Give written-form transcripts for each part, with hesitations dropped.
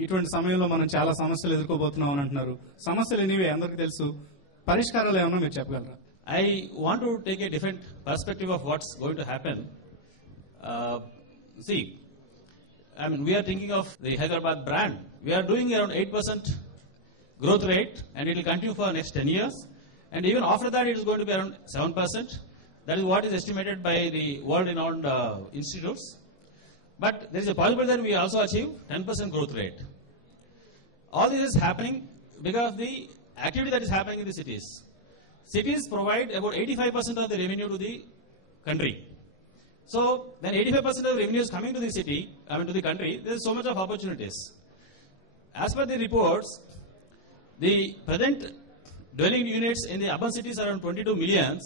ఇటువంటి సమయంలో మనం చాలా సమస్యలు ఎదుర్కోబోతున్నాం అని అంటున్నారు. సమస్యలు ఎనీవే అందరికీ తెలుసు, పరిష్కారాలు ఏమన్నా మీరు చెప్పగలరా? I want to take a different perspective of what's going to happen. See, I mean, we are thinking of the Hyderabad brand. We are doing around 8% growth rate, and it will continue for the next 10 years. And even after that, it is going to be around 7%. That is what is estimated by the world-renowned institutes. But there is a possibility that we also achieve 10% growth rate. All this is happening because of the activity that is happening in the cities. Cities provide about 85% of the revenue to the country. So, when 85% of the revenue is coming to the city, to the country, there is so much of opportunities. As per the reports, the present dwelling units in the urban cities are around 22 millions,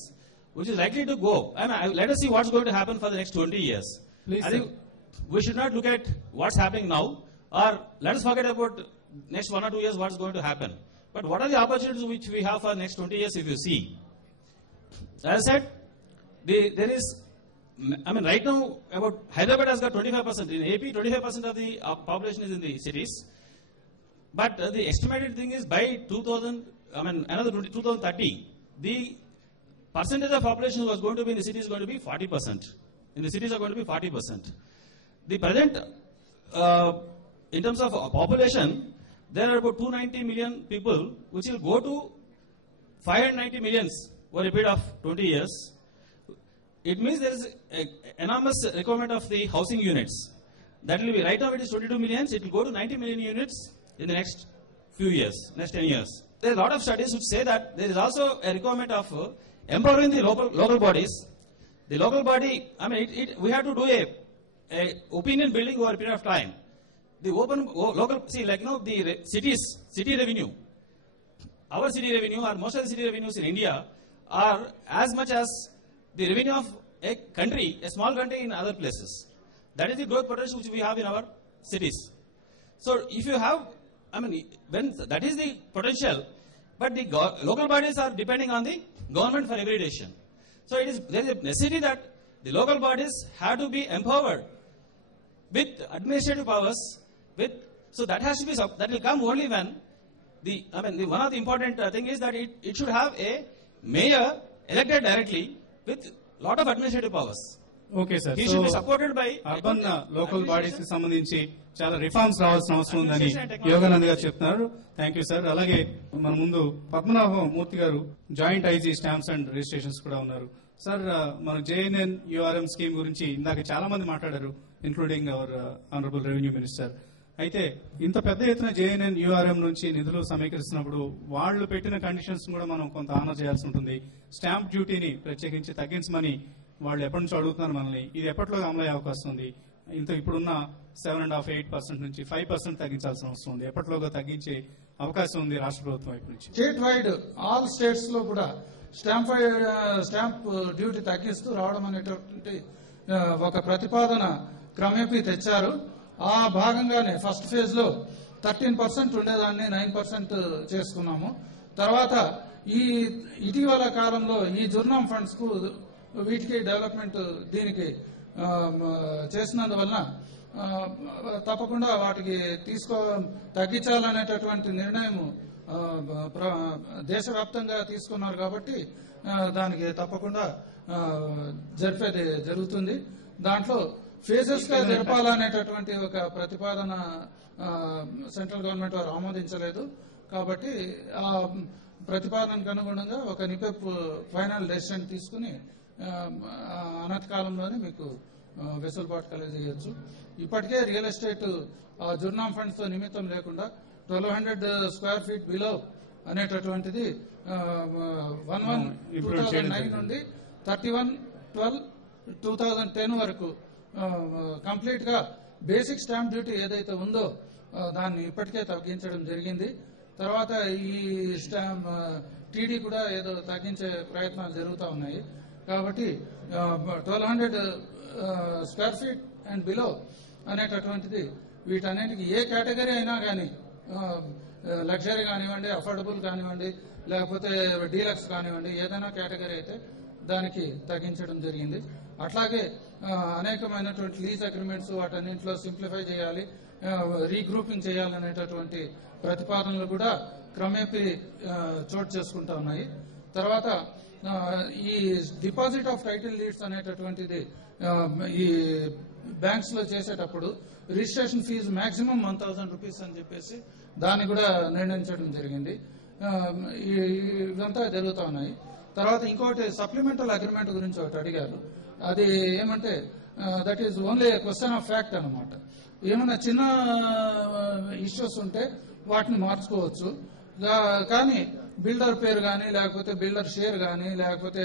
which is likely to go. And let us see what's going to happen for the next 20 years. Please, I think we should not look at what's happening now, or let us forget about next 1 or 2 years what's going to happen. But what are the opportunities which we have for the next 20 years if you see? As I said, there is, right now about Hyderabad has got 25%. In AP, 25% of the population is in the cities. But the estimated thing is by 2030, the percentage of population who is going to be in the cities is going to be 40%. In the cities are going to be 40%. The present, in terms of population, there are about 290 million people, which will go to 590 millions over a period of 20 years. It means there is an enormous requirement of the housing units. That will be, right now it is 22 millions, it will go to 90 million units in the next few years, next 10 years. There are a lot of studies which say that there is also a requirement of empowering the local bodies. The local body, we have to do a opinion building over a period of time. The local, the cities, city revenue, our city revenue or most of the city revenues in India are as much as the revenue of a country, a small country in other places. That is the growth potential which we have in our cities. So if you have, when that is the potential, but the local bodies are depending on the government for every decision. So there is a necessity that the local bodies have to be empowered with administrative powers. So that has to be, that will come only when one of the important thing is that it should have a mayor elected directly with lot of administrative powers. Okay sir, He should be supported by urban local bodies కి సంబంధించి చాలా reforms రావాల్సిన అవసరం ఉందని యోగానంద్ గారు చెప్తున్నారు. Thank you sir. అలాగే మన ముందు పద్మనాభ మూర్తి గారు, joint IG stamps and registrations కూడా ఉన్నారు. సార్, మన JNN URM స్కీమ్ గురించి ఇందాక చాలా మంది మాట్లాడారు, including our honourable revenue minister. అయితే ఇంత పెద్ద ఎత్తున JNN URM నుంచి నిధులు సమీకరిస్తున్నప్పుడు వాళ్ళు పెట్టిన కండిషన్స్ కూడా మనం కొంత ఆనర్ చేయాల్సి ఉంటుంది. స్టాంప్ డ్యూటీని ప్రత్యేకించి తగ్గించమని వాళ్ళు ఎప్పటి నుంచి అడుగుతున్నారు మనల్ని. ఇది ఎప్పటిలో అమలయ్యే అవకాశం ఉంది? ఇప్పుడున్న 7.5-8% నుంచి 5% తగ్గించాల్సిన అవసరం ఉంది. ఎప్పటిలోగా తగ్గించే అవకాశం ఉంది రాష్ట్ర ప్రభుత్వం వైపు నుంచి? స్టేట్ వైడ్ ఆల్ స్టేట్స్ లో కూడా స్టాంప్ డ్యూటీ తగ్గిస్తూ రావడం అనేటువంటి ఒక ప్రతిపాదన క్రమేపీ తెచ్చారు. ఆ భాగంగానే ఫస్ట్ ఫేజ్ లో 13% ఉండేదాన్ని 9% చేసుకున్నాము. తర్వాత ఈ ఇటీవల కాలంలో ఈ జుర్నాం ఫండ్స్ కు వీటికి డెవలప్మెంట్ దీనికి చేసినందువలన తప్పకుండా వాటికి తగ్గించాలనేటటువంటి నిర్ణయం దేశవ్యాప్తంగా తీసుకున్నారు. కాబట్టి దానికి తప్పకుండా జరిపేది జరుగుతుంది. దాంట్లో ఫేజెస్ గా జరపాలనేటటువంటి ఒక ప్రతిపాదన సెంట్రల్ గవర్నమెంట్ వారు ఆమోదించలేదు. కాబట్టి ఆ ప్రతిపాదనకు అనుగుణంగా ఒక నిపెప్ ఫైనల్ డెసిషన్ తీసుకుని అనతి కాలంలోనే మీకు వెసులుబాటు కలిగజేయచ్చు. ఇప్పటికే రియల్ ఎస్టేట్ జుర్నాం ఫండ్స్ తో నిమిత్తం లేకుండా 1200 స్క్వేర్ ఫీట్ బిలో అనేటటువంటిది 1/1/2009 నుండి 31/12/2010 వరకు కంప్లీట్ గా బేసిక్ స్టాంప్ డ్యూటీ ఏదైతే ఉందో దాన్ని ఇప్పటికే తగ్గించడం జరిగింది. తర్వాత ఈ టీడీ కూడా ఏదో తగ్గించే ప్రయత్నాలు జరుగుతూ ఉన్నాయి. కాబట్టి 1200 స్క్వేర్ ఫీట్ అండ్ బిలో అనేటటువంటిది వీటన్నిటికీ ఏ కేటగిరీ అయినా కానీ, లగ్జరీ కానివ్వండి, అఫోర్డబుల్ కానివ్వండి, లేకపోతే డీలక్స్ కానివ్వండి, ఏదైనా కేటగిరీ అయితే దానికి తగ్గించడం జరిగింది. అట్లాగే అనేకమైనటువంటి లీజ్ అగ్రిమెంట్స్ వాటన్నింటిలో సింప్లిఫై చేయాలి, రీగ్రూపింగ్ చేయాలనేటటువంటి ప్రతిపాదనలు కూడా క్రమేపీ చోటు చేసుకుంటా ఉన్నాయి. తర్వాత ఈ డిపాజిట్ ఆఫ్ టైటిల్ లీడ్స్ అనేటటువంటిది ఈ బ్యాంక్స్ లో చేసేటప్పుడు రిజిస్ట్రేషన్ ఫీజు మాక్సిమం 1,000 రూపీస్ అని చెప్పేసి దాన్ని కూడా నిర్ణయించడం జరిగింది. ఇదంతా జరుగుతూ ఉన్నాయి. తర్వాత ఇంకోటి సప్లిమెంటల్ అగ్రిమెంట్ గురించి ఒకటి అడిగారు. అది ఏమంటే that is only question of fact అనమాట. ఏమైనా చిన్న ఇష్యూస్ ఉంటే వాటిని మార్చుకోవచ్చు, కానీ బిల్డర్ పేరు కానీ లేకపోతే బిల్డర్ షేర్ కానీ లేకపోతే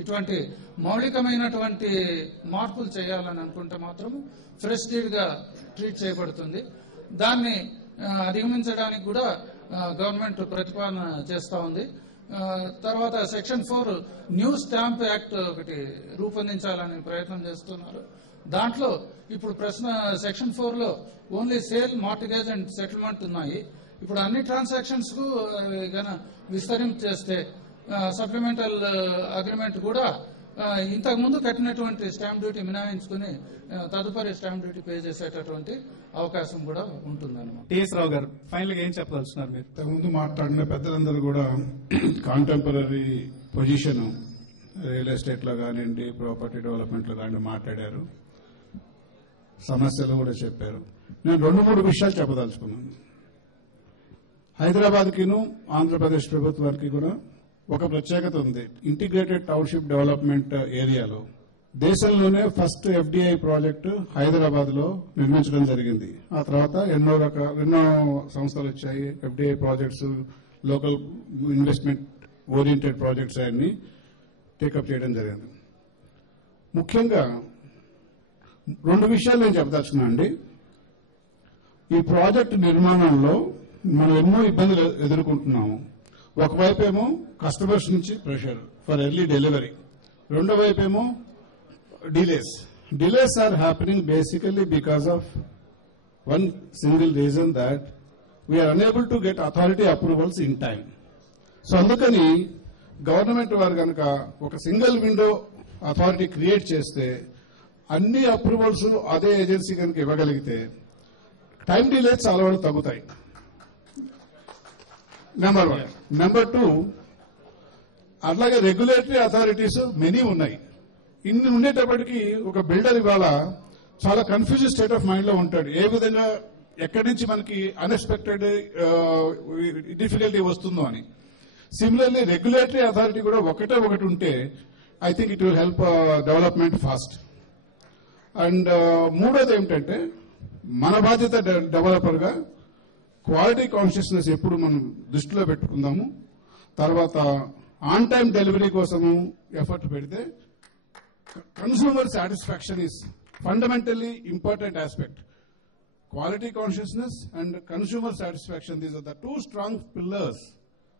ఇటువంటి మౌలికమైనటువంటి మార్పులు చేయాలని అనుకుంటే మాత్రం ఫ్రెష్ డీడ్ గా ట్రీట్ చేయబడుతుంది. దాన్ని అధిగమించడానికి కూడా గవర్నమెంట్ ప్రతిపాదన చేస్తా ఉంది. తర్వాత సెక్షన్ 4 న్యూ స్టాంప్ యాక్ట్ ఒకటి రూపొందించాలని ప్రయత్నం చేస్తున్నారు. దాంట్లో ఇప్పుడు ప్రశ్న సెక్షన్ 4 లో only sale, mortgage and settlement ఉన్నాయి. ఇప్పుడు అన్ని ట్రాన్సాక్షన్స్ కు విస్తరించేస్తే సప్లిమెంటల్ అగ్రిమెంట్ కూడా ఇంతకు ముందు కట్టినటువంటి స్టాంప్ డ్యూటీ మినహాయించుకుని తదుపరి స్టాంప్ డ్యూటీ పే చేసేటటువంటి అవకాశం కూడా ఉంటుందన్నమాట. టిఎస్ రావు గారు ఫైనల్ గా ఏం చెప్పదలుచున్నారు మీరు? ఇంతకుముందు మాట్లాడిన పెద్దలందరూ కూడా కాంటెంపరీ పొజిషన్ రియల్ ఎస్టేట్ లో కానివ్వండి, ప్రాపర్టీ డెవలప్మెంట్ లో కానివ్వండి మాట్లాడారు, సమస్యలు కూడా చెప్పారు. నేను 2-3 విషయాలు చెప్పదలుచుకున్నాను. హైదరాబాద్ కిను ఆంధ్రప్రదేశ్ ప్రభుత్వానికి కూడా ఒక ప్రత్యేకత ఉంది. ఇంటిగ్రేటెడ్ టౌన్షిప్ డెవలప్మెంట్ ఏరియాలో దేశంలోనే ఫస్ట్ ఎఫ్డిఐ ప్రాజెక్టు హైదరాబాద్ లో నిర్మించడం జరిగింది. ఆ తర్వాత ఎన్నో సంస్థలు వచ్చాయి. FDI projects, local investment oriented projects అన్ని టేకప్ చేయడం జరిగింది. ముఖ్యంగా 2 విషయాలు నేను చెప్పదలుచుకున్నా అండి. ఈ ప్రాజెక్టు నిర్మాణంలో మనం ఎన్నో ఇబ్బందులు ఎదుర్కొంటున్నాము. ఒకవైపేమో కస్టమర్స్ నుంచి ప్రెషర్ ఫర్ ఎర్లీ డెలివరీ, రెండో వైపేమో delays are happening basically because of one single reason, that we are unable to get authority approvals in time. So అందుకని గవర్నమెంట్ వారు కనుక ఒక సింగిల్ విండో అథారిటీ క్రియేట్ చేస్తే అన్ని అప్రూవల్స్ అదే ఏజెన్సీ కనుక ఇవ్వగలిగితే టైం డిలేస్ చాలా వరకు తగ్గుతాయి. నెంబర్ 1. నెంబర్ 2, అట్లాగే రెగ్యులేటరీ అథారిటీస్ మెనీ ఉన్నాయి. ఇన్ని ఉండేటప్పటికీ ఒక బిల్డర్ ఇవాళ చాలా కన్ఫ్యూజ్ స్టేట్ ఆఫ్ మైండ్ లో ఉంటాడు. ఏ విధంగా ఎక్కడి నుంచి మనకి అన్ఎక్స్పెక్టెడ్ డిఫికల్టీ వస్తుందో అని. సిమిలర్లీ రెగ్యులేటరీ అథారిటీ కూడా ఒకటి ఉంటే I think it will help development fast. And మూడోది ఏమిటంటే మన బాధ్యత డెవలపర్ గా క్వాలిటీ కాన్షియస్నెస్ ఎప్పుడు మనం దృష్టిలో పెట్టుకుందాము. తర్వాత ఆన్ టైం డెలివరీ కోసము ఎఫర్ట్ పెడితే consumer satisfaction is fundamentally important aspect. Quality consciousness and consumer satisfaction, these are the 2 strong pillars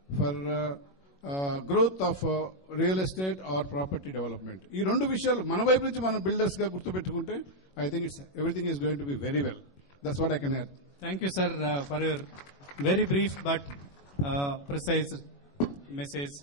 for growth of real estate or property development. ఈ 2 విషయాలు మన వైపు నుంచి మనం బిల్డర్స్ గా గుర్తుపెట్టుకుంటే I think everything is going to be very well. That's what I can add. Thank you, sir, for your very brief but precise message.